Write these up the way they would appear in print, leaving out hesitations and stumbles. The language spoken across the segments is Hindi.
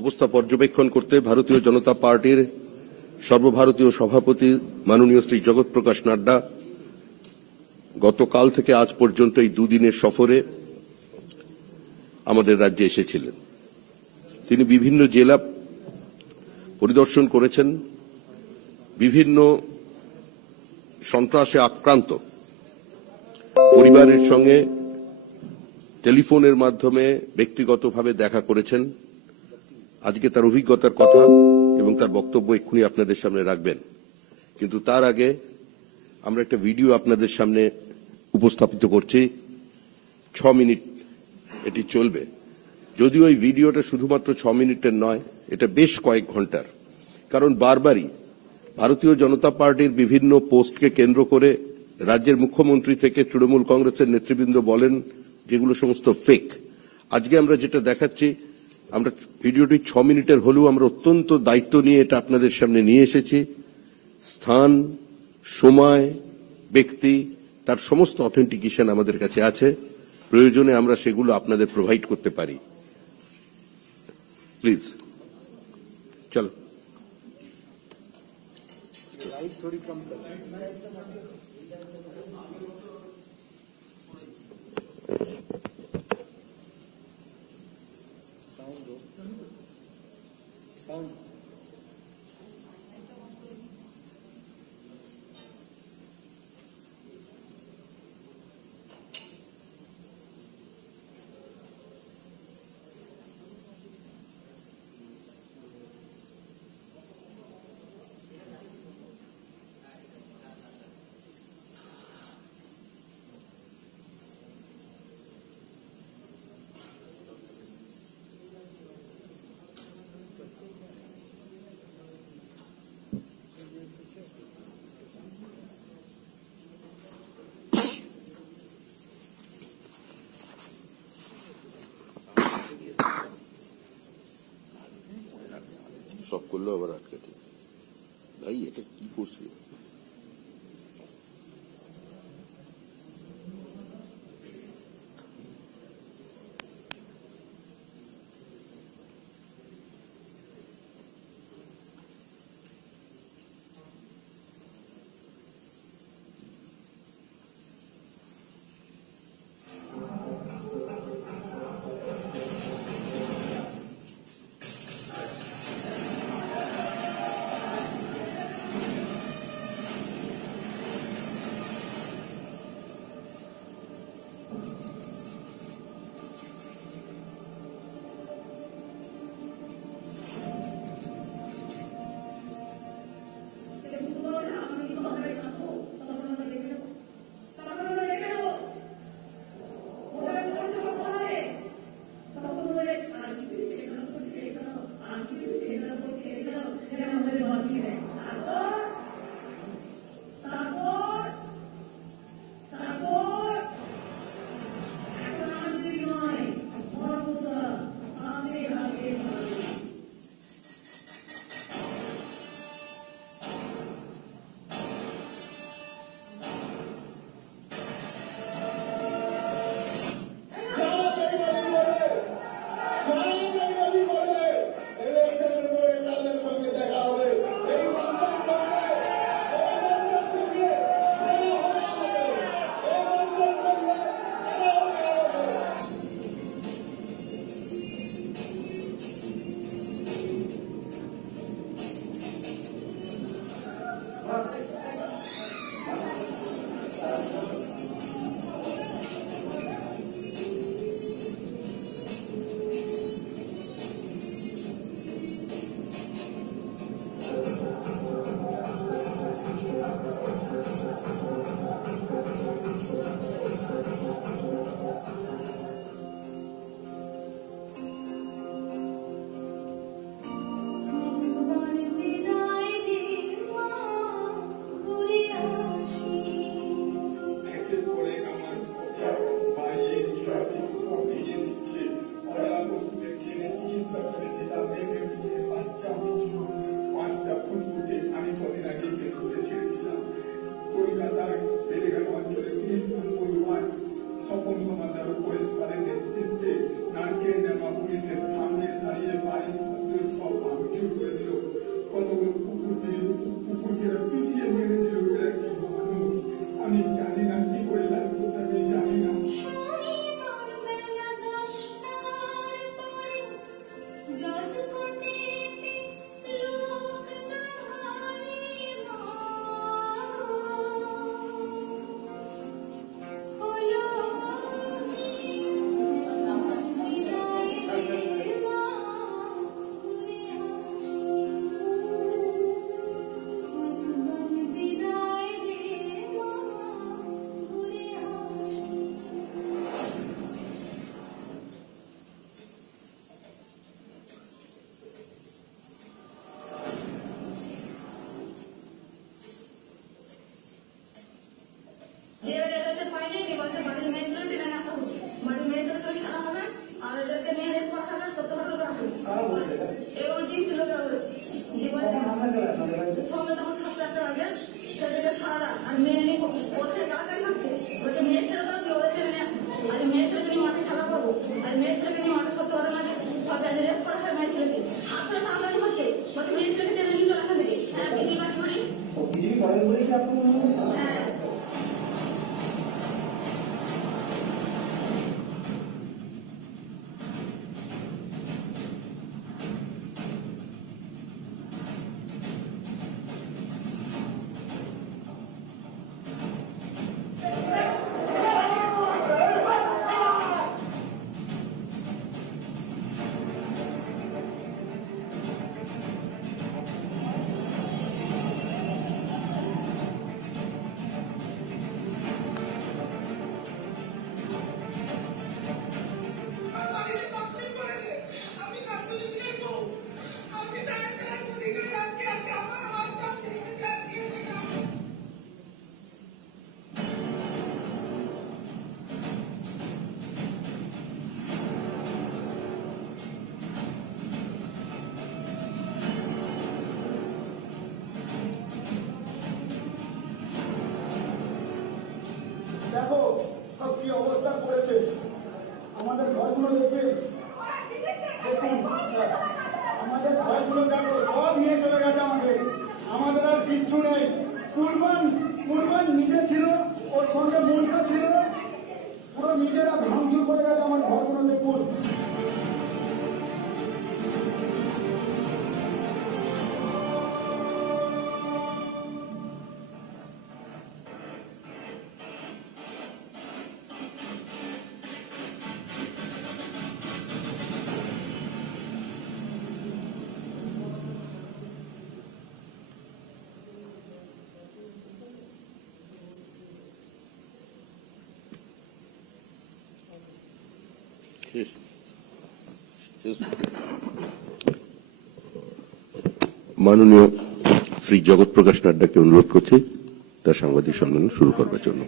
অবস্থা পর্যবেক্ষণ করতে ভারতীয় জনতা পার্টির সর্বভারতীয় সভাপতি মাননীয় শ্রী জগৎ প্রকাশ নাড্ডা গতকাল থেকে আজ পর্যন্ত এই দুদিনের সফরে আমাদের রাজ্যে এসেছিলেন। তিনি বিভিন্ন জেলা পরিদর্শন করেছেন, বিভিন্ন সন্ত্রাসে আক্রান্ত পরিবারের সঙ্গে টেলিফোনের মাধ্যমে ব্যক্তিগতভাবে দেখা করেছেন। আজকে তার অভিজ্ঞতার কথা এবং তার বক্তব্য এক্ষুনি আপনাদের সামনে রাখবেন, কিন্তু তার আগে আমরা একটা ভিডিও আপনাদের সামনে উপস্থাপিত করছি। 6 মিনিট এটি চলবে, যদিও এই ভিডিওটা শুধুমাত্র 6 মিনিটের নয়, এটা বেশ কয়েক ঘন্টার। কারণ বারবারই ভারতীয় জনতা পার্টির বিভিন্ন পোস্টকে কেন্দ্র করে রাজ্যের মুখ্যমন্ত্রী থেকে তৃণমূল কংগ্রেসের নেতৃবৃন্দ বলেন যেগুলো সমস্ত ফেক। আজকে আমরা যেটা দেখাচ্ছি, আমরা ভিডিওটি 6 মিনিটের হলেও আমরা অত্যন্ত দায়িত্ব নিয়ে এটা আপনাদের সামনে নিয়ে এসেছি। স্থান, সময়, ব্যক্তি, তার সমস্ত অথেন্টিকেশন আমাদের কাছে আছে। প্রয়োজনে আমরা সেগুলো আপনাদের প্রোভাইড করতে পারি। প্লিজ চলো। সব করলো আবার আটকে দিই। ভাই এটা কি করছি? কিচ্ছু নেই। কুরবান নিজে ছিল, ওর সঙ্গে মনসা ছিল, পুরো নিজেরা ভাঙচুর করে গেছে আমার ঘরগুলো দেখুন। মাননীয় শ্রী জগৎ প্রকাশ নাড্ডাকে অনুরোধ করছি তার সাংবাদিক সম্মেলন শুরু করবার জন্য।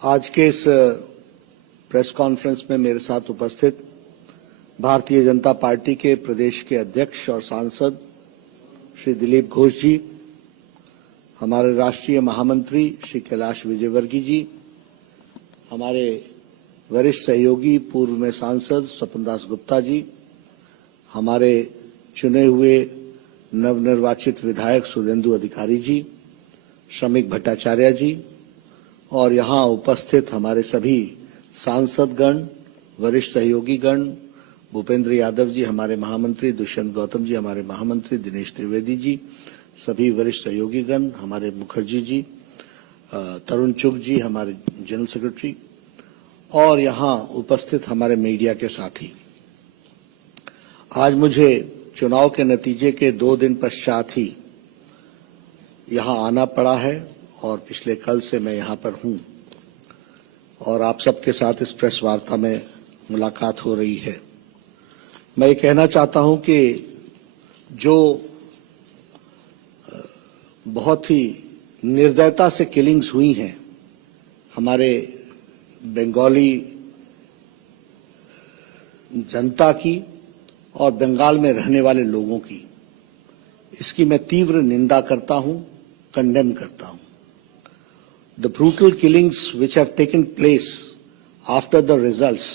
आज के इस प्रेस कॉन्फ्रेंस में मेरे साथ उपस्थित भारतीय जनता पार्टी के प्रदेश के अध्यक्ष और सांसद श्री दिलीप घोष जी, हमारे राष्ट्रीय महामंत्री श्री कैलाश विजयवर्गीय जी, हमारे वरिष्ठ सहयोगी पूर्व में सांसद स्वपन दास गुप्ता जी, हमारे चुने हुए नवनिर्वाचित विधायक सुधेंदु अधिकारी जी, श्रमिक भट्टाचार्य जी और यहाँ उपस्थित हमारे सभी सांसदगण, वरिष्ठ सहयोगी गण, भूपेंद्र यादव जी हमारे महामंत्री, दुष्यंत गौतम जी हमारे महामंत्री, दिनेश त्रिवेदी जी, सभी वरिष्ठ सहयोगी गण, हमारे मुखर्जी जी, तरुण चुग जी हमारे जनरल सेक्रेटरी और यहाँ उपस्थित हमारे मीडिया के साथी। आज मुझे चुनाव के नतीजे के 2 दिन पश्चात ही यहाँ आना पड़ा है और पिछले कल से मैं यहाँ पर हूँ और आप सबके साथ इस प्रेस वार्ता में मुलाकात हो रही है। मैं ये कहना चाहता हूँ कि जो बहुत ही निर्दयता से किलिंग्स हुई हैं हमारे बंगाली जनता की और बंगाल में रहने वाले लोगों की, इसकी मैं तीव्र निंदा करता हूँ, कंडेम करता हूँ। The brutal killings which have taken place after the results,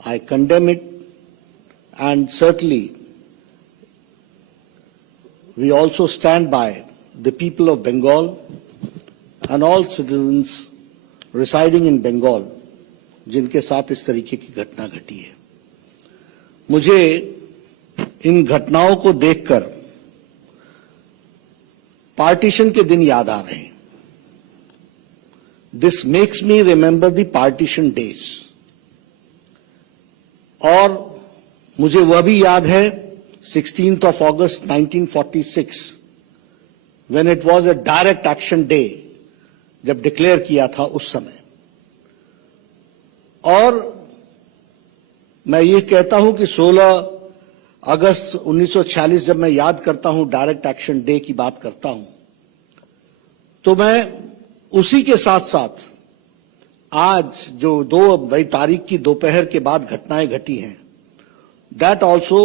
I condemn it, and certainly we also stand by the people of Bengal and all citizens residing in Bengal जिनके साथ इस तरीके की घटना घटी है। मुझे इन घटनाओं को देखकर पार्टीशन के दिन याद आ रहे हैं। This makes me remember the partition days. और मुझे वह भी याद है 16th of August 1946 when it was a direct action day, जब डिक्लेयर किया था उस समय। और मैं ये कहता हूं कि 16 अगस्त 1946 जब मैं याद करता हूं, डायरेक्ट एक्शन डे की बात करता हूं, तो मैं उसी के साथ साथ आज जो 2 तारीख की दोपहर के बाद घटनाएं घटी हैं, that also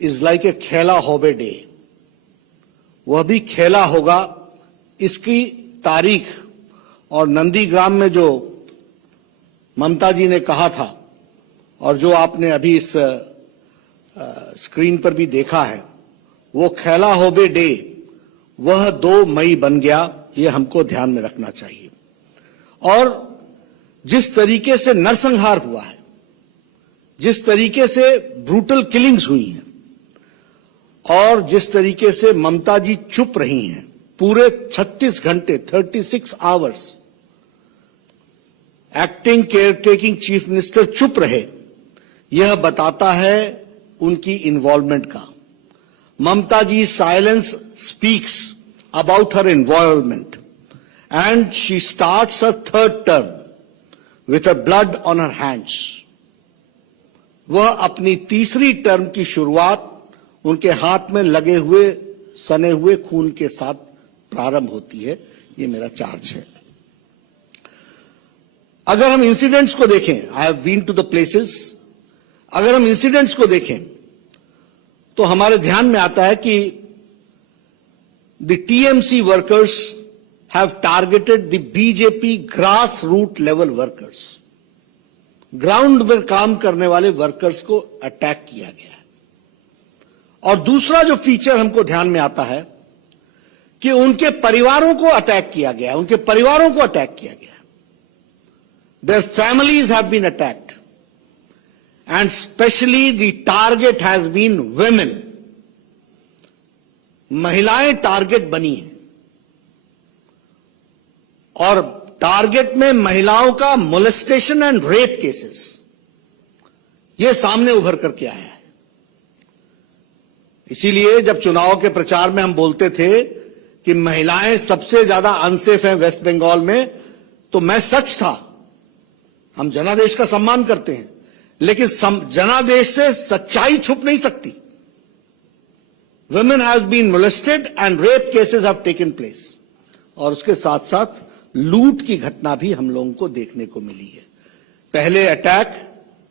is like a खेला होबे डे। वह भी खेला होगा। इसकी तारीख और नंदीग्राम में जो ममता जी ने कहा था और जो आपने अभी इस स्क्रीन पर भी देखा है, वो खैला होबे डे वह 2 मई बन गया, ये हमको ध्यान में रखना चाहिए। और जिस तरीके से नरसंहार हुआ है, जिस तरीके से ब्रूटल किलिंग्स हुई हैं, और जिस तरीके से ममता जी चुप रही हैं, पूरे 36 घंटे 36 hours acting care taking chief minister चुप रहे, यह बताता है उनकी इन्वॉल्वमेंट का। Mamata ji silence speaks about her involvement and she starts her 3rd term with a blood on her hands. वह अपनी 3री टर्म की शुरुआत उनके हाथ में लगे हुए सने हुए खून के साथ प्रारंभ होती है। ये मेरा चार्ज है। अगर हम इंसिडेंट्स को देखें, I have been to the places, अगर हम इंसिडेंट्स को देखें तो हमारे ध्यान में आता है कि the TMC workers have targeted the BJP grass root level workers, ground में काम करने वाले वर्कर्स को अटैक किया गया है। और दूसरा जो फीचर हमको ध्यान में आता है कि उनके परिवारों को अटैक किया गया, उनके परिवारों को अटैक किया गया। Their families have been attacked, and especially the target has been women. महिलाएं टारगेट बनी हैं, और टारगेट में महिलाओं का मोलेस्टेशन एंड रेप केसेस ये सामने उभर करके आया है। इसीलिए जब चुनाव के प्रचार में हम बोलते थे कि महिलाएं सबसे ज्यादा अनसेफ हैं वेस्ट बंगाल में, तो मैं सच था। हम जनादेश का सम्मान करते हैं, लेकिन जनादेश से सच्चाई छुप नहीं सकती। Women have been molested and rape cases have taken place, और उसके साथ साथ लूट की घटना भी हम लोगों को देखने को मिली है। पहले अटैक,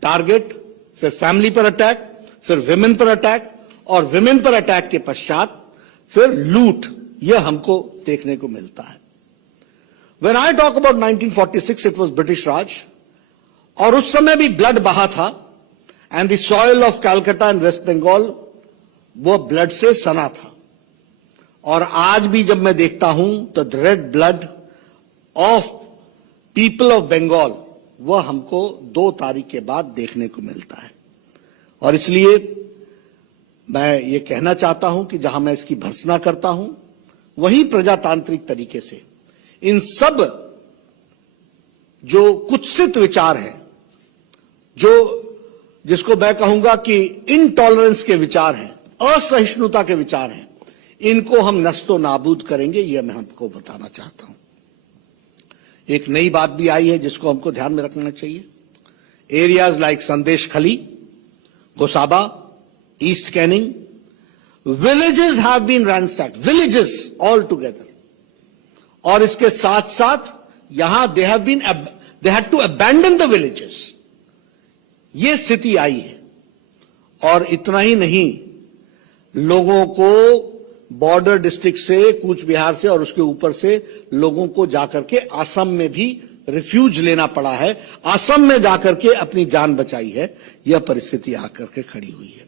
टारगेट, फिर फैमिली पर अटैक, फिर विमेन पर अटैक, और विमेन पर अटैक के पश्चात फिर लूट, यह हमको देखने को मिलता है। When I talk about 1946, it was British Raj, और उस समय भी ब्लड बहा था, and the soil of Calcutta and West Bengal वो ब्लड से सना था। और आज भी जब मैं देखता हूं तो the red blood of people of Bengal वह हमको 2 तारीख के बाद देखने को मिलता है। और इसलिए मैं ये कहना चाहता हूं कि जहां मैं इसकी भर्त्सना करता हूं, वहीं प्रजातांत्रिक तरीके से इन सब जो कुत्सित विचार हैं, जो जिसको मैं कहूंगा कि इनटॉलरेंस के विचार हैं, असहिष्णुता के विचार हैं, इनको हम नस्तो नाबूद करेंगे, यह मैं हमको बताना चाहता हूं। एक नई बात भी आई है जिसको हमको ध्यान में रखना चाहिए। Areas like Sandeshkhali, Gosaba, east Canning, villages have been ransacked, villages all together. और इसके साथ साथ यहां they had to abandon the villages, ये स्थिति आई है। और इतना ही नहीं, लोगों को बॉर्डर डिस्ट्रिक्ट से, कूच बिहार से और उसके ऊपर से लोगों को जाकर के असम में भी रिफ्यूज लेना पड़ा है, असम में जाकर के अपनी जान बचाई है। यह परिस्थिति आकर के खड़ी हुई है।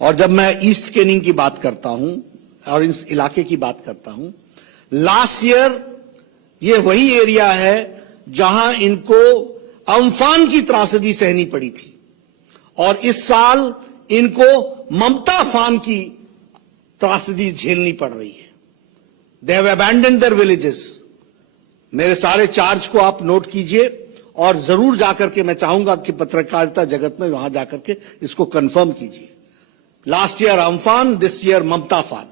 और जब मैं ईस्ट कैनिंग की बात करता हूं और इस इलाके की बात करता हूं, लास्ट ईयर ये वही एरिया है जहां इनको अम्फान की त्रासदी सहनी पड़ी थी, और इस साल इनको ममता फान की त्रासदी झेलनी पड़ रही है। They have abandoned their villages. मेरे सारे चार्ज को आप नोट कीजिए, और जरूर जाकर के मैं चाहूंगा कि पत्रकारिता जगत में वहां जाकर के इसको कंफर्म कीजिए। Last year Amphan, this year Mamata फान,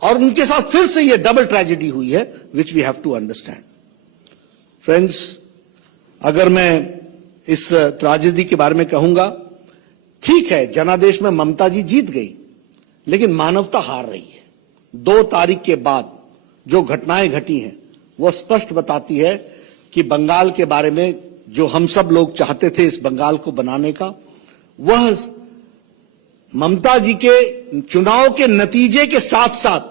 और उनके साथ फिर से यह डबल ट्रेजेडी हुई है, which we have to understand. Friends, अगर मैं इस ट्रेजेडी के बारे में कहूंगा, ठीक है, जनादेश में ममता जी जीत गई, लेकिन मानवता हार रही है। 2 तारीख के बाद जो घटनाएं घटी हैं वो स्पष्ट बताती है कि बंगाल के बारे में जो हम सब लोग चाहते थे इस बंगाल को बनाने का, वह ममता जी के चुनाव के नतीजे के साथ साथ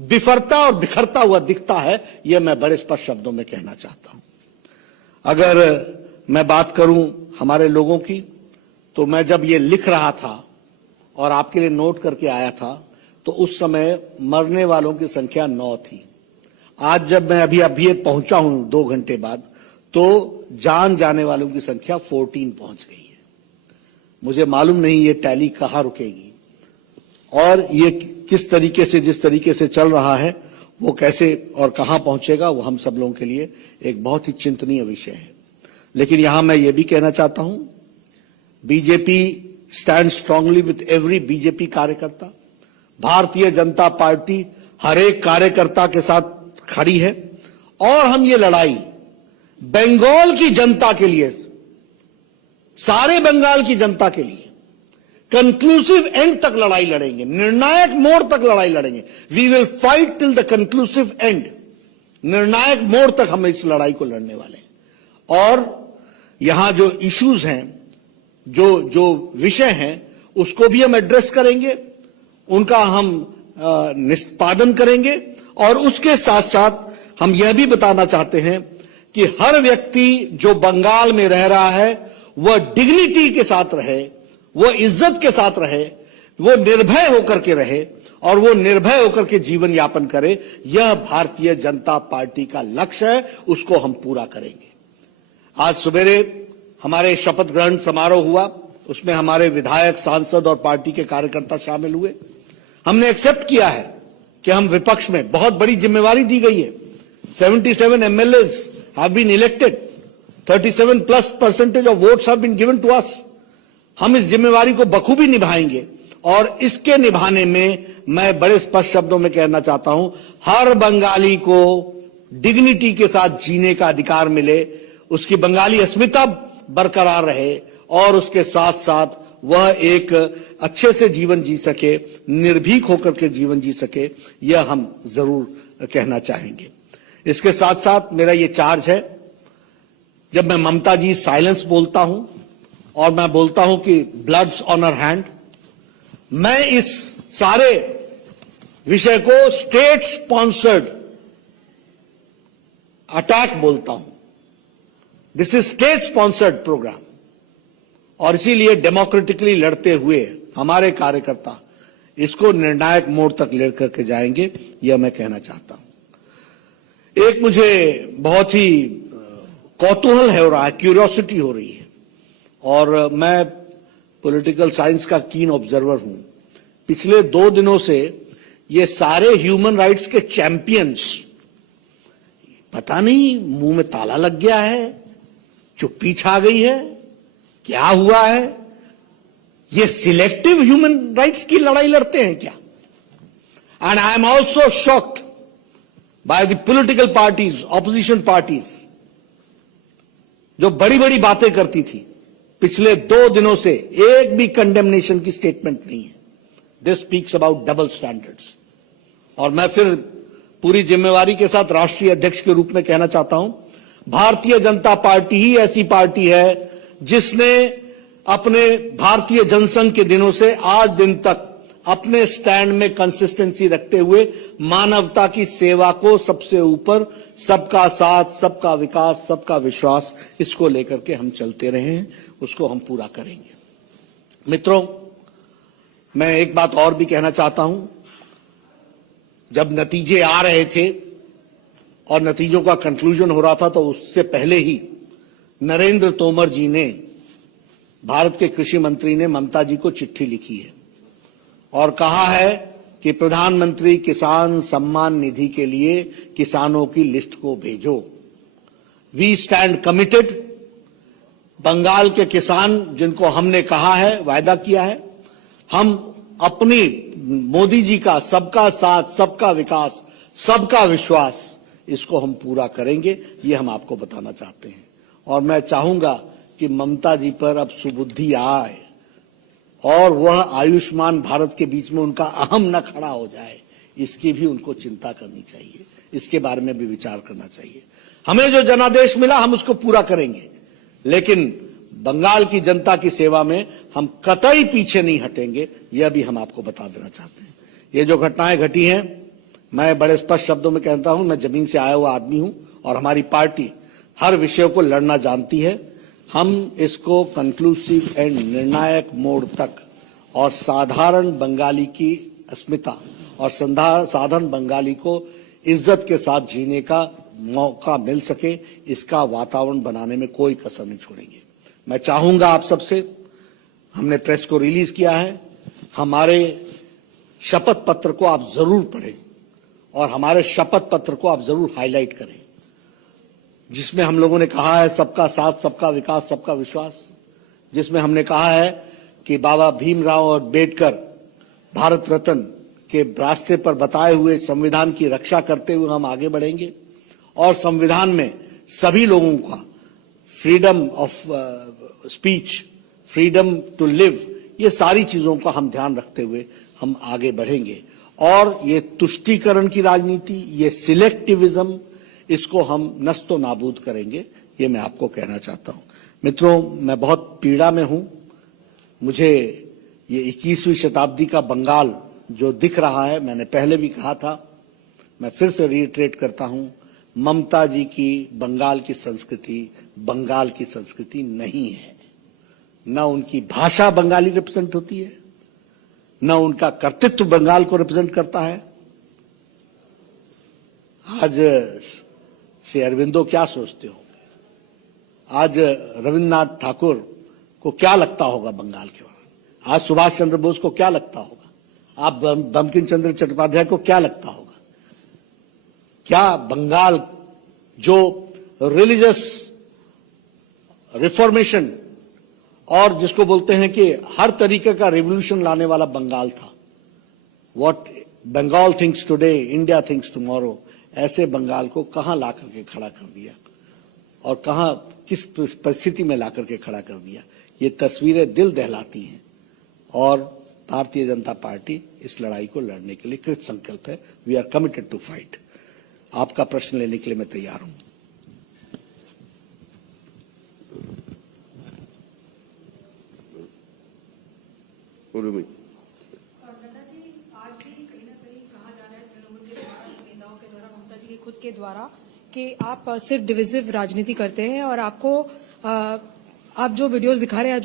बिफरता और बिखरता हुआ दिखता है। यह मैं बड़े स्पष्ट शब्दों में कहना चाहता हूं। अगर मैं बात करूं हमारे लोगों की, तो मैं जब ये लिख रहा था और आपके लिए नोट करके आया था, तो उस समय मरने वालों की संख्या 9 थी। आज जब मैं अभी पहुंचा हूं 2 घंटे बाद, तो जान जाने वालों की संख्या 14 पहुंच गई है। मुझे मालूम नहीं ये टैली कहां रुकेगी और ये किस तरीके से, जिस तरीके से चल रहा है, वो कैसे और कहां पहुंचेगा, वो हम सब लोगों के लिए एक बहुत ही चिंतनीय विषय है। लेकिन यहां मैं ये भी कहना चाहता हूं, BJP stand strongly with every BJP कार्यकर्ता। भारतीय जनता पार्टी हर एक कार्यकर्ता के साथ खड़ी है और हम ये लड़ाई बंगाल की जनता के लिए, सारे बंगाल की जनता के लिए कंक्लूसिव एंड तक लड़ाई लड़ेंगे, निर्णायक मोड़ तक लड़ाई लड़ेंगे। We will fight till the conclusive end. निर्णायक मोड़ तक हम इस लड़ाई को लड़ने वाले हैं। और यहां जो इश्यूज हैं, जो विषय हैं, उसको भी हम एड्रेस करेंगे, उनका हम निष्पादन करेंगे। और उसके साथ साथ हम यह भी बताना चाहते हैं कि हर व्यक्ति जो बंगाल में रह रहा है वह डिग्निटी के साथ रहे, वो इज्जत के साथ रहे, वो निर्भय होकर के रहे और वो निर्भय होकर के जीवन यापन करे। यह भारतीय जनता पार्टी का लक्ष्य है, उसको हम पूरा करेंगे। आज सवेरे हमारे शपथ ग्रहण समारोह हुआ, उसमें हमारे विधायक, सांसद और पार्टी के कार्यकर्ता शामिल हुए। हमने एक्सेप्ट किया है कि हम विपक्ष में, बहुत बड़ी जिम्मेवारी दी गई है। 77 MLAs have been elected, 37+% of votes have been given to us। हम इस जिम्मेवारी को बखूबी निभाएंगे और इसके निभाने में मैं बड़े स्पष्ट शब्दों में कहना चाहता हूं, हर बंगाली को डिग्निटी के साथ जीने का अधिकार मिले, उसकी बंगाली अस्मिता बरकरार रहे और उसके साथ साथ वह एक अच्छे से जीवन जी सके, निर्भीक होकर के जीवन जी सके, यह हम जरूर कहना चाहेंगे। इसके साथ साथ मेरा यह चार्ज है, जब मैं ममता जी साइलेंस बोलता हूं और मैं बोलता हूं कि ब्लड्स ऑन हर हैंड, मैं इस सारे विषय को स्टेट स्पॉन्सर्ड अटैक बोलता हूं। This is state sponsored program और इसीलिए डेमोक्रेटिकली लड़ते हुए हमारे कार्यकर्ता इसको निर्णायक मोड़ तक लेकर के जाएंगे, यह मैं कहना चाहता हूं। एक मुझे बहुत ही कौतूहल हो रहा है, क्यूरियोसिटी हो रही है, और मैं पॉलिटिकल साइंस का कीन ऑब्जर्वर हूं। पिछले 2 दिनों से ये सारे ह्यूमन राइट्स के चैंपियंस, पता नहीं मुंह में ताला लग गया है, चुप्पी छा गई है, क्या हुआ है, ये सिलेक्टिव ह्यूमन राइट्स की लड़ाई लड़ते हैं क्या? And I am also shocked by the political parties, opposition parties, जो बड़ी बड़ी बातें करती थी, पिछले 2 दिनों से एक भी कंडेमनेशन की स्टेटमेंट नहीं है। This speaks about double standards. और मैं फिर पूरी जिम्मेवारी के साथ राष्ट्रीय अध्यक्ष के रूप में कहना चाहता हूं, भारतीय जनता पार्टी ही ऐसी पार्टी है जिसने अपने भारतीय जनसंघ के दिनों से आज दिन तक अपने स्टैंड में कंसिस्टेंसी रखते हुए मानवता की सेवा को सबसे ऊपर, सबका साथ, सबका विकास, सबका विश्वास, इसको लेकर के हम चलते रहे हैं, उसको हम पूरा करेंगे। मित्रों, मैं एक बात और भी कहना चाहता हूं। जब नतीजे आ रहे थे और नतीजों का कंक्लूजन हो रहा था, तो उससे पहले ही नरेंद्र तोमर जी ने, भारत के कृषि मंत्री ने ममता जी को चिट्ठी लिखी है और कहा है कि प्रधानमंत्री किसान सम्मान निधि के लिए किसानों की लिस्ट को भेजो। We stand committed. बंगाल के किसान जिनको हमने कहा है, वायदा किया है, हम अपनी मोदी जी का सबका साथ, सबका विकास, सबका विश्वास, इसको हम पूरा करेंगे, ये हम आपको बताना चाहते हैं। और मैं चाहूंगा कि ममता जी पर अब सुबुद्धि आए और वह आयुष्मान भारत के बीच में उनका अहम न खड़ा हो जाए, इसकी भी उनको चिंता करनी चाहिए, इसके बारे में भी विचार करना चाहिए। हमें जो जनादेश मिला हम उसको पूरा करेंगे, लेकिन बंगाल की जनता की सेवा में हम कतई पीछे नहीं हटेंगे, यह भी हम आपको बता देना चाहते हैं। ये जो घटनाएं घटी हैं, मैं बड़े स्पष्ट शब्दों में कहता हूं, मैं जमीन से आया हुआ आदमी हूं और हमारी पार्टी हर विषय को लड़ना जानती है। हम इसको कंक्लूसिव एंड निर्णायक मोड़ तक और साधारण बंगाली की अस्मिता और साधारण बंगाली को इज्जत के साथ जीने का मौका मिल सके, इसका वातावरण बनाने में कोई कसर नहीं छोड़ेंगे। मैं चाहूंगा आप सबसे, हमने प्रेस को रिलीज किया है, हमारे शपथ पत्र को आप जरूर पढ़ें और हमारे शपथ पत्र को आप जरूर हाईलाइट करें, जिसमें हम लोगों ने कहा है सबका साथ, सबका विकास, सबका विश्वास, जिसमें हमने कहा है कि बाबा भीमराव अम्बेडकर भारत रत्न के रास्ते पर बताए हुए संविधान की रक्षा करते हुए हम आगे बढ़ेंगे और संविधान में सभी लोगों का freedom of speech, freedom to live, ये सारी चीजों का हम ध्यान रखते हुए हम आगे बढ़ेंगे। और ये तुष्टीकरण की राजनीति, ये सिलेक्टिविज्म, इसको हम नस्तो नाबूद करेंगे, ये मैं आपको कहना चाहता हूं। मित्रों, मैं बहुत पीड़ा में हूं। मुझे ये 21वीं शताब्दी का बंगाल जो दिख रहा है, मैंने पहले भी कहा था, मैं फिर से रिट्रेट करता हूं, ममता जी की बंगाल की संस्कृति बंगाल की संस्कृति नहीं है। न उनकी भाषा बंगाली रिप्रेजेंट होती है, न उनका कर्तृत्व बंगाल को रिप्रेजेंट करता है। आज श्री अरविंदो क्या सोचते होंगे, आज रविन्द्रनाथ ठाकुर को क्या लगता होगा बंगाल के बारे में, आज सुभाष चंद्र बोस को क्या लगता होगा, आप बंकिम चंद्र चट्टोपाध्याय को क्या लगता होगा। क्या बंगाल जो रिलीजियस रिफॉर्मेशन और जिसको बोलते हैं कि हर तरीके का रिवॉल्यूशन लाने वाला बंगाल था, what Bengal thinks today India thinks tomorrow, ऐसे बंगाल को कहां ला करके खड़ा कर दिया और कहां किस परिस्थिति में ला करके खड़ा कर दिया। ये तस्वीरें दिल दहलाती हैं और भारतीय जनता पार्टी इस लड़ाई को लड़ने के लिए कृत संकल्प है। We are committed to fight. आपका प्रश्न लेने के लिए मैं तैयार हूं। नड्डा जी, आज भी कहीं ना कहीं कहा जा रहा है तृणमूल के द्वारा, नेताओं के द्वारा, ममता जी के खुद के द्वारा, कि आप सिर्फ डिविजिव राजनीति करते हैं और आपको आप जो वीडियोस दिखा रहे हैं,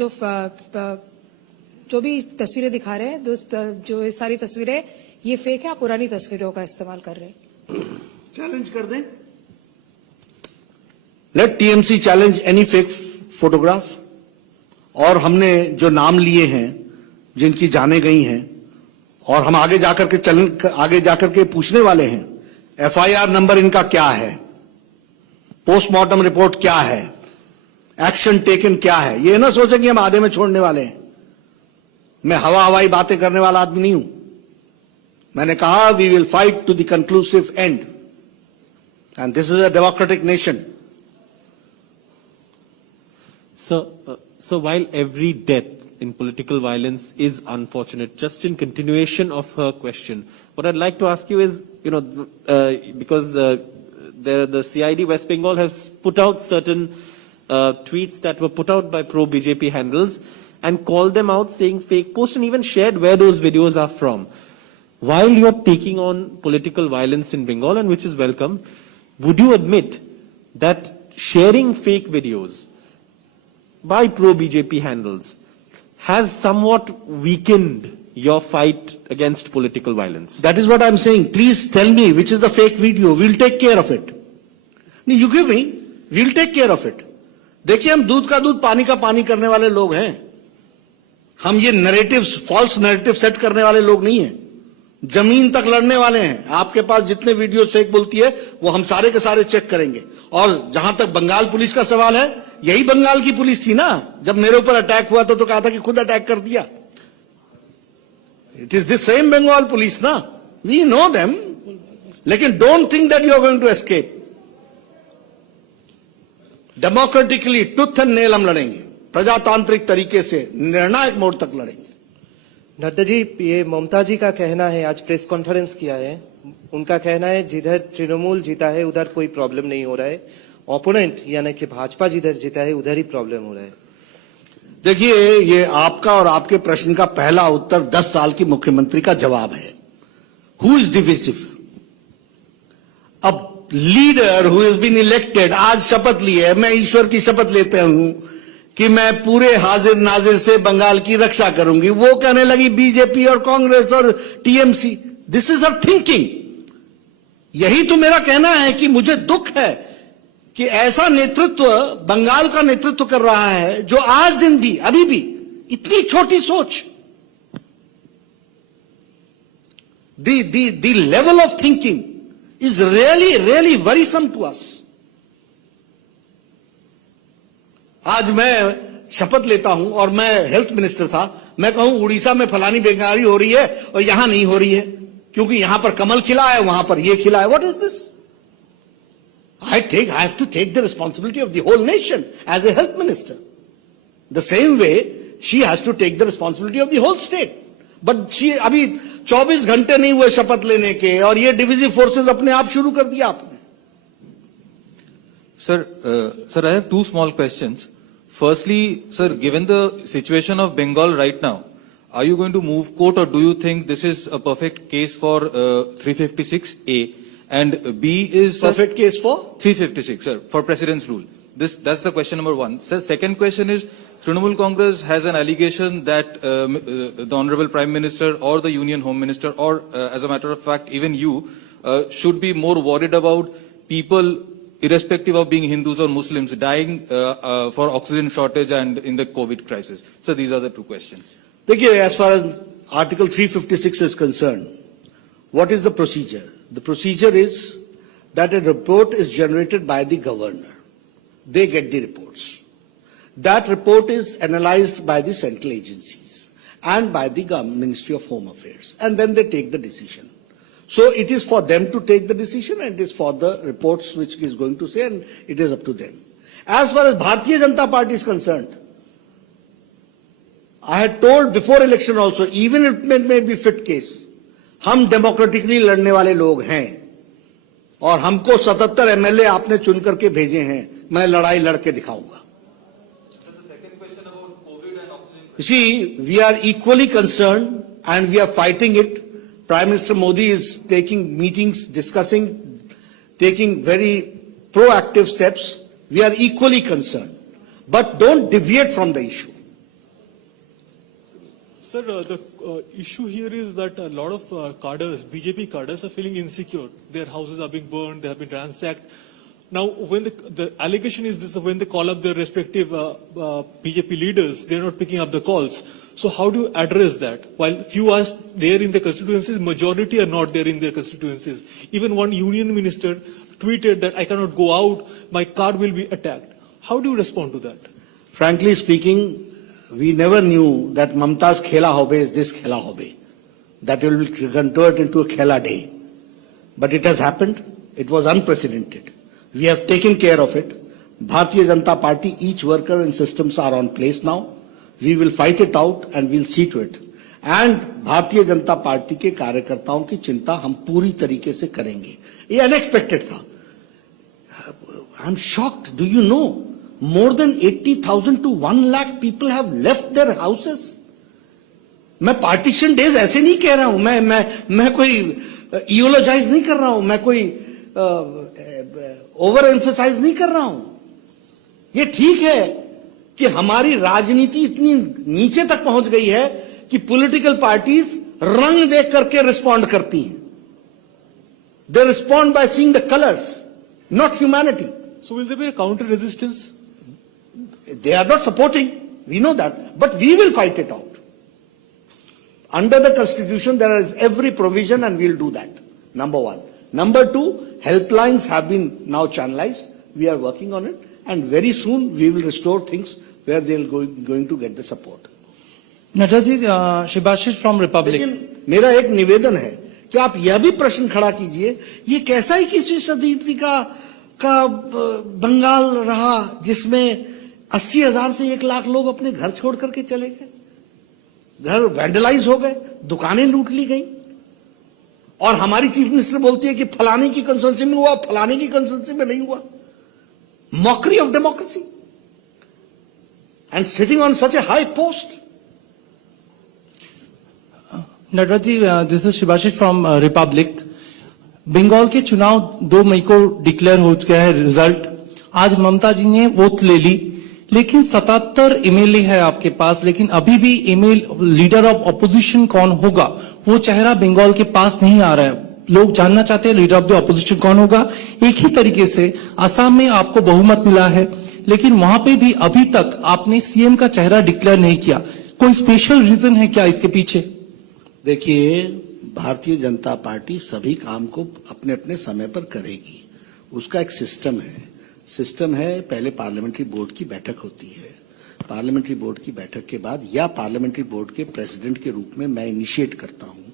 जो भी तस्वीरें दिखा रहे हैं, जो ये सारी तस्वीरें ये फेक है, आप पुरानी तस्वीरों का इस्तेमाल कर रहे हैं। चैलेंज कर दें, let TMC challenge any fake photograph. और हमने जो नाम लिए हैं जिनकी जाने गई हैं, और हम आगे जाकर के पूछने वाले हैं, एफआईआर नंबर इनका क्या है, पोस्टमार्टम रिपोर्ट क्या है, एक्शन टेकन क्या है। ये ना सोचें कि हम आधे में छोड़ने वाले हैं। मैं हवाई बातें करने वाला आदमी नहीं हूं। मैंने कहा we will fight to the conclusive end and this is a democratic nation. So while every death in political violence is unfortunate, just in continuation of her question, what I'd like to ask you is, because the CID West Bengal has put out certain tweets that were put out by pro-BJP handles and called them out saying fake posts and even shared where those videos are from. While you're taking on political violence in Bengal, and which is welcome, would you admit that sharing fake videos by pro-BJP handles has somewhat weakened your fight against political violence? That is what I'm saying. Please tell me which is the fake video. We'll take care of it. No, you give me. We'll take care of it. देखिए, हम दूध का दूध पानी का पानी करने वाले लोग हैं। हम ये नैरेटिव्स, फॉल्स नैरेटिव सेट करने वाले लोग नहीं हैं। जमीन तक लड़ने वाले हैं। आपके पास जितने वीडियो फेक बोलती है वो हम सारे के सारे चेक करेंगे। और जहां तक बंगाल पुलिस का सवाल है, यही बंगाल की पुलिस थी ना, जब मेरे ऊपर अटैक हुआ तो कहा था कि खुद अटैक कर दिया। It is this same Bengal police ना, वी नो देम। लेकिन don't think that you are going to escape. Democratically tooth and nail हम लड़ेंगे, प्रजातांत्रिक तरीके से निर्णायक मोड़ तक लड़ेंगे। नड्डा जी, ये ममता जी का कहना है, आज प्रेस कॉन्फ्रेंस किया है, उनका कहना है जिधर तृणमूल जीता है उधर कोई प्रॉब्लम नहीं हो रहा है, ओपोनेंट यानी कि भाजपा जिधर जीता है उधर ही प्रॉब्लम हो रहा है। देखिए, ये आपका और आपके प्रश्न का पहला उत्तर 10 साल की मुख्यमंत्री का जवाब है। Who is divisive? अब leader who is been elected, आज शपथ ली है, मैं ईश्वर की शपथ लेते हूं कि मैं पूरे हाजिर नाजिर से बंगाल की रक्षा करूंगी। वो कहने लगी बीजेपी और कांग्रेस और TMC. This is a thinking. यही तो मेरा कहना है कि मुझे दुख है कि ऐसा नेतृत्व बंगाल का नेतृत्व कर रहा है जो आज दिन भी, अभी भी इतनी छोटी सोच, the level of thinking is really worrisome to us. आज मैं शपथ लेता हूं और मैं हेल्थ मिनिस्टर था, मैं कहूं उड़ीसा में फलानी बीमारी हो रही है और यहां नहीं हो रही है क्योंकि यहां पर कमल खिला है, वहां पर यह खिला है। What is this? I have to take the responsibility of the whole nation as a health minister. The same way she has to take the responsibility of the whole state. But she अभी 24 घंटे नहीं हुए शपथ लेने के और ये डिविजिव फोर्सेस अपने आप शुरू कर दिया आपने। Sir, I have two small questions. Firstly, sir, given the situation of Bengal right now, are you going to move court or do you think this is a perfect case for 356A? And B is Perfect case for? 356, sir, for President's rule. That's the question number one. Sir, second question is, Trinamool Congress has an allegation that the Honorable Prime Minister or the Union Home Minister or, as a matter of fact, even you, should be more worried about people, irrespective of being Hindus or Muslims, dying for oxygen shortage and in the COVID crisis. So these are the two questions. देखिए, as far as Article 356 is concerned, what is the procedure? The procedure is that a report is generated by the governor. They get the reports. That report is analyzed by the central agencies and by the Ministry of Home Affairs. And then they take the decision. So it is for them to take the decision and it is for the reports which is going to say, and it is up to them. As far as Bharatiya Janata Party is concerned, I had told before election also, even if it may be fit case, हम डेमोक्रेटिकली लड़ने वाले लोग हैं और हमको 77 एमएलए आपने चुन करके भेजे हैं, मैं लड़ाई लड़के दिखाऊंगा। You see, we are equally concerned and we are fighting it. Prime Minister Modi is taking meetings, discussing, taking very proactive steps. We are equally concerned. But don't deviate from the issue. Sir, the issue here is that a lot of cadres, BJP cadres, are feeling insecure. Their houses are being burned, they have been ransacked. Now, when the allegation is this, when they call up their respective BJP leaders, they are not picking up the calls. So how do you address that? While few are there in the constituencies, majority are not there in their constituencies. Even one union minister tweeted that I cannot go out, my car will be attacked. How do you respond to that? Frankly speaking, we never knew that Mamta's Khela Hobe is this Khela Hobe. That will convert into a Khela Day. But it has happened. It was unprecedented. We have taken care of it. Bharatiya Janata Party, each worker and systems are on place now. We will fight it out and we'll see to it. And Bharatiya Janata Party के कार्यकर्ताओं की चिंता हम पूरी तरीके से करेंगे. ये unexpected था. I'm shocked. Do you know? More than 80,000 to 1 lakh people have left their houses. मैं partition days ऐसे नहीं कह रहा हूं. मैं कोई eulogize नहीं कर रहा हूं. मैं कोई ओवर एम्फसाइज नहीं कर रहा हूं. ये ठीक है कि हमारी राजनीति इतनी नीचे तक पहुंच गई है कि पॉलिटिकल पार्टीज रंग देख करके रिस्पॉन्ड करती हैं. They respond by seeing the colours, not humanity. So will there be a counter resistance? They are not supporting. We know that. But we will fight it out. Under the Constitution, there is every provision and we'll do that. Number one. Number two, helplines have been now channelized. We are working on it. And very soon we will restore things where they'll going to get the support. Nadda ji, Shibashish from Republic. लेकिन मेरा एक निवेदन है कि आप यह भी प्रश्न खड़ा कीजिए, ये कैसा ही किसी सदी का बंगाल रहा जिसमें 80,000 से 1 लाख लोग अपने घर छोड़ करके चले गए, घर वैंडलाइज हो गए, दुकानें लूट ली गई, और हमारी चीफ मिनिस्टर बोलती है कि फलाने की कंस्टिट्यूंसी में हुआ, फलाने की कंस्टिट्यूंसी में नहीं हुआ. Mockery of democracy and sitting on such a high post. Nadda ji, this is Shibashish from Republic. Bengal के चुनाव 2 मई को डिक्लेयर हो चुका है रिजल्ट. आज ममता जी ने वोट ले ली, लेकिन 77 एमएलए है आपके पास, लेकिन अभी भी लीडर ऑफ ऑपोजिशन कौन होगा वो चेहरा बंगाल के पास नहीं आ रहा है। लोग जानना चाहते हैं लीडर ऑफ द ऑपोजिशन कौन होगा। एक ही तरीके से असम में आपको बहुमत मिला है, लेकिन वहां पे भी अभी तक आपने सीएम का चेहरा डिक्लेयर नहीं किया। कोई स्पेशल रीजन है क्या इसके पीछे? देखिए, भारतीय जनता पार्टी सभी काम को अपने अपने समय पर करेगी। उसका एक सिस्टम है। पहले पार्लियामेंट्री बोर्ड की बैठक होती है। पार्लियामेंट्री बोर्ड की बैठक के बाद या पार्लियामेंट्री बोर्ड के प्रेसिडेंट के रूप में मैं इनिशिएट करता हूं,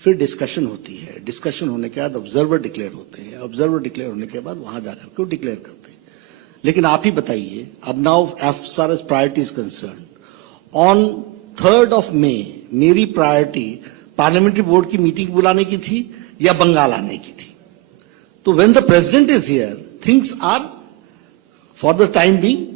फिर डिस्कशन होती है। डिस्कशन होने के बाद ऑब्जर्वर डिक्लेयर होते हैं। ऑब्जर्वर डिक्लेयर होने के बाद वहां जाकर के वो डिक्लेयर करते हैं। लेकिन आप ही बताइए, अब now as far as priority is concern, on 3rd May मेरी प्रायोरिटी पार्लियामेंट्री बोर्ड की मीटिंग बुलाने की थी या बंगाल आने की थी। तो when the president is here, things are for the time being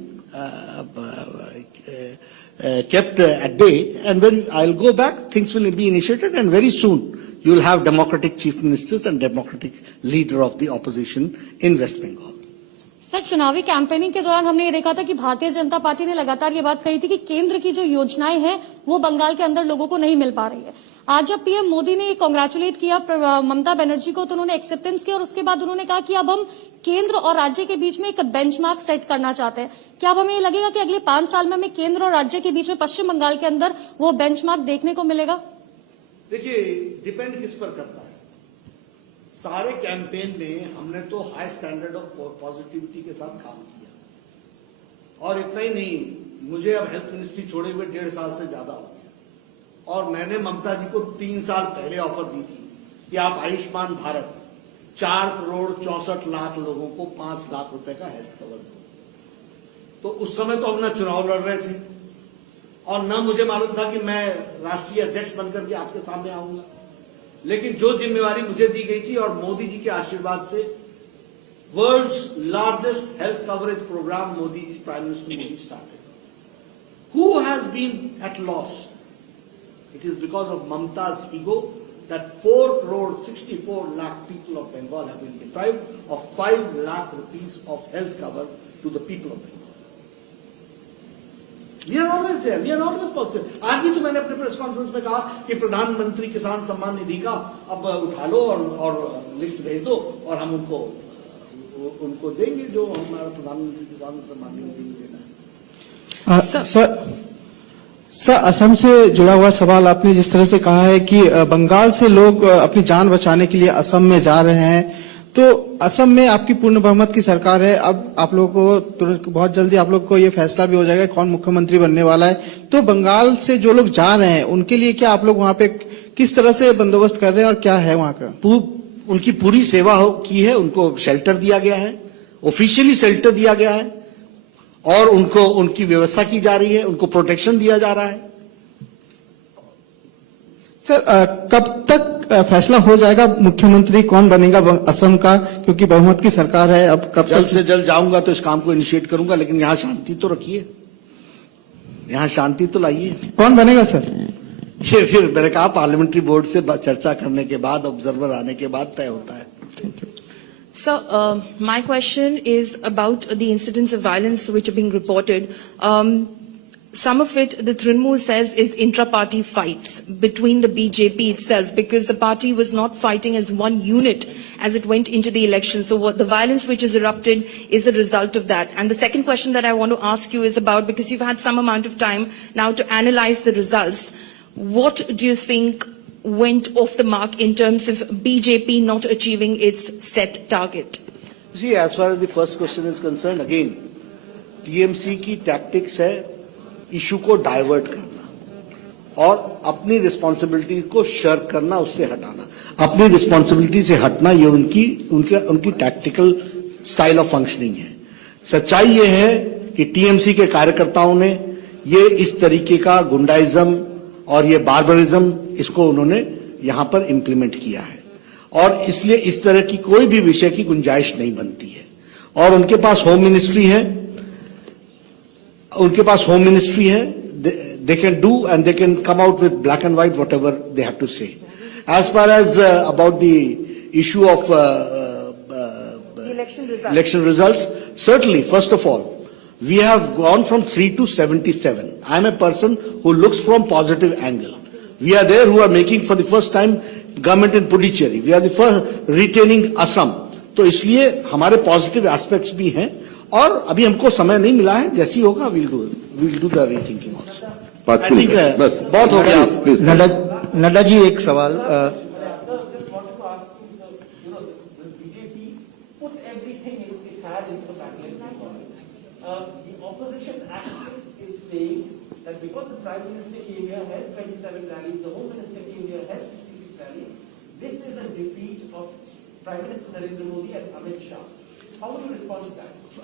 kept at bay, and when I'll go back, things will be initiated, and very soon you will have democratic chief ministers and democratic leader of the opposition in West Bengal. Sir, चुनावी कैंपेनिंग के दौरान हमने ये देखा था कि भारतीय जनता पार्टी ने लगातार ये बात कही थी कि केंद्र की जो योजनाएं हैं वो बंगाल के अंदर लोगों को नहीं मिल पा रही है। आज जब पीएम मोदी ने कांग्रेचुलेट किया ममता बनर्जी को, तो उन्होंने एक्सेप्टेंस किया और उसके बाद उन्होंने कहा कि अब हम केंद्र और राज्य के बीच में एक बेंचमार्क सेट करना चाहते हैं। क्या अब हमें ये लगेगा कि अगले 5 साल में हमें केंद्र और राज्य के बीच में पश्चिम बंगाल के अंदर वो बेंचमार्क देखने को मिलेगा? देखिए, डिपेंड किस पर करता है। सारे कैंपेन में हमने तो हाई स्टैंडर्ड ऑफ पॉजिटिविटी के साथ काम किया, और इतना ही नहीं, मुझे अब हेल्थ मिनिस्ट्री छोड़े हुए 1.5 साल से ज्यादा हो गया, और मैंने ममता जी को 3 साल पहले ऑफर दी थी कि आप आयुष्मान भारत 4 करोड़ 64 लाख लोगों को 5 लाख रुपए का हेल्थ कवर दो। तो उस समय तो हम ना चुनाव लड़ रहे थे और ना मुझे मालूम था कि मैं राष्ट्रीय अध्यक्ष बनकर के आपके सामने आऊंगा, लेकिन जो जिम्मेवारी मुझे दी गई थी और मोदी जी के आशीर्वाद से world's largest health coverage program Modi ji, prime minister Modi started. Who has been at loss? It is because of Mamta's ego that 4 crore 64 lakh people of Bengal have been deprived of 5 lakh rupees of health cover to the people of Bengal. We are always there. We are always positive. आज भी तो मैंने अपने प्रेस कॉन्फ्रेंस में कहा कि प्रधानमंत्री किसान सम्मान निधि का अब उठा लो और लिस्ट भेज दो और हम उनको देंगे जो हमारा प्रधानमंत्री किसान सम्मान निधि में देना है। सर, असम से जुड़ा हुआ सवाल आपने जिस तरह से कहा है कि बंगाल से लोग अपनी जान बचाने के लिए असम में जा रहे हैं, तो असम में आपकी पूर्ण बहुमत की सरकार है। अब आप लोगों को तुरंत बहुत जल्दी आप लोग को ये फैसला भी हो जाएगा कौन मुख्यमंत्री बनने वाला है। तो बंगाल से जो लोग जा रहे हैं उनके लिए क्या आप लोग वहां पे किस तरह से बंदोबस्त कर रहे हैं और क्या है वहां का? उनकी पूरी सेवा की है, उनको शेल्टर दिया गया है, ऑफिशियली शेल्टर दिया गया है और उनको उनकी व्यवस्था की जा रही है, उनको प्रोटेक्शन दिया जा रहा है। सर, कब तक फैसला हो जाएगा मुख्यमंत्री कौन बनेगा असम का, क्योंकि बहुमत की सरकार है? अब कब जल्द से जल्द जाऊंगा तो इस काम को इनिशिएट करूंगा, लेकिन यहाँ शांति तो रखिए, यहाँ शांति तो लाइए। कौन बनेगा सर? ये फिर मैंने कहा पार्लियामेंट्री बोर्ड से चर्चा करने के बाद, ऑब्जर्वर आने के बाद तय होता है। Thank you. So, my question is about the incidents of violence which are being reported. Some of it, the Trinamool says, is intra-party fights between the BJP itself, because the party was not fighting as one unit as it went into the election. So what the violence which has erupted is a result of that. And the second question that I want to ask you is about, because you've had some amount of time now to analyze the results, what do you think went off the mark in terms of BJP not achieving its set target? See, as far as the first question is concerned, again, TMC की टैक्टिक्स है इशू को डाइवर्ट करना और अपनी रिस्पॉन्सिबिलिटी को शर्क करना, उससे हटाना। अपनी रिस्पॉन्सिबिलिटी से हटना ये उनकी टैक्टिकल स्टाइल ऑफ फंक्शनिंग है। सच्चाई ये है कि टीएमसी के कार्यकर्ताओं ने ये इस तरीके का गुंडाइज्म और ये बार्बरिज्म इसको उन्होंने यहां पर इंप्लीमेंट किया है और इसलिए इस तरह की कोई भी विषय की गुंजाइश नहीं बनती है। और उनके पास होम मिनिस्ट्री है, they can do and they can come out with black and white whatever they have to say. As far as about the issue of The election results. election results, certainly, first of all, We have gone from 3 to 77. I am a person who looks from positive angle. We are there who are making for the first time government in Puducherry. We are the first retaining Assam. तो इसलिए हमारे पॉजिटिव एस्पेक्ट्स भी हैं और अभी हमको समय नहीं मिला है, जैसी होगा we'll do the rethinking also. I think बहुत हो गया. नड्डा जी एक सवाल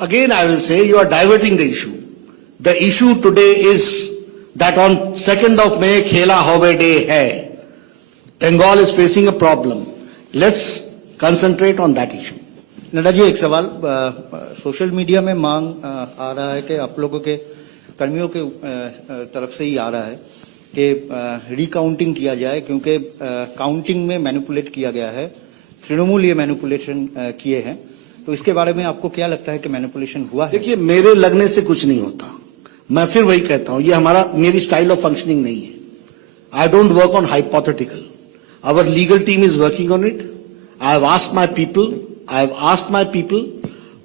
Again, I will say you are diverting the issue. The issue today is that on 2nd of May, Khela Howe Day hai. Bengal is facing a problem. Let's concentrate on that issue. Nadda ji एक सवाल सोशल मीडिया में मांग आ रहा है कि आप लोगों के कर्मियों के तरफ से ही आ रहा है कि रिकाउंटिंग किया जाए क्योंकि काउंटिंग में मैनिपुलेट किया गया है, तृणमूल ये मैनिपुलेशन किए हैं, तो इसके बारे में आपको क्या लगता है कि मैनिपुलेशन हुआ है? देखिए, मेरे लगने से कुछ नहीं होता. मैं फिर वही कहता हूं, ये मेरी स्टाइल ऑफ फंक्शनिंग नहीं है. I don't work on hypothetical. Our legal team is working on it. I have asked my people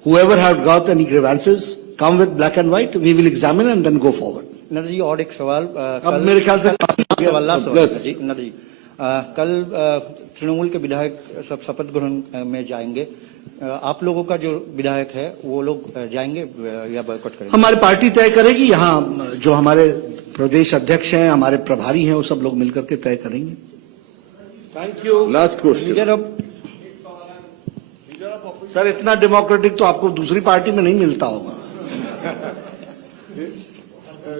whoever have got any grievances, come with black and white, we will examine and then go forward. Nadda ji और एक सवाल अब मेरे ख्याल से काफी हो गया. नड्डा जी कल तृणमूल के विधायक सब शपथ ग्रहण में जाएंगे, आप लोगों का जो विधायक है वो लोग जाएंगे या बॉयकॉट करेंगे? हमारी पार्टी तय करेगी. यहाँ जो हमारे प्रदेश अध्यक्ष हैं, हमारे प्रभारी हैं, वो सब लोग मिलकर के तय करेंगे. Thank you. Last question. Sir, इतना डेमोक्रेटिक तो आपको दूसरी पार्टी में नहीं मिलता होगा.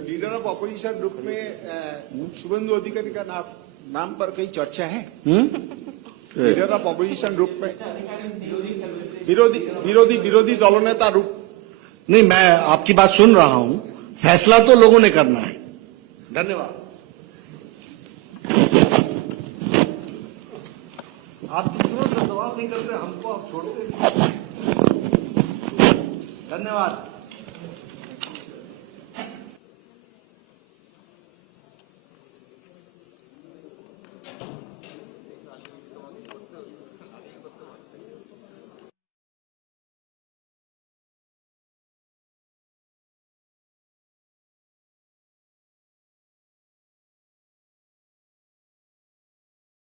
लीडर ऑफ अपोजिशन ग्रुप में शुभेंदु अधिकारी का नाम पर कई चर्चा है. लीडर ऑफ अपोजिशन ग्रुप में विरोधी दलनेता रूप. नहीं, मैं आपकी बात सुन रहा हूं. फैसला तो लोगों ने करना है. धन्यवाद. आप दूसरों से सवाल नहीं करते, हमको आप छोड़ते. धन्यवाद.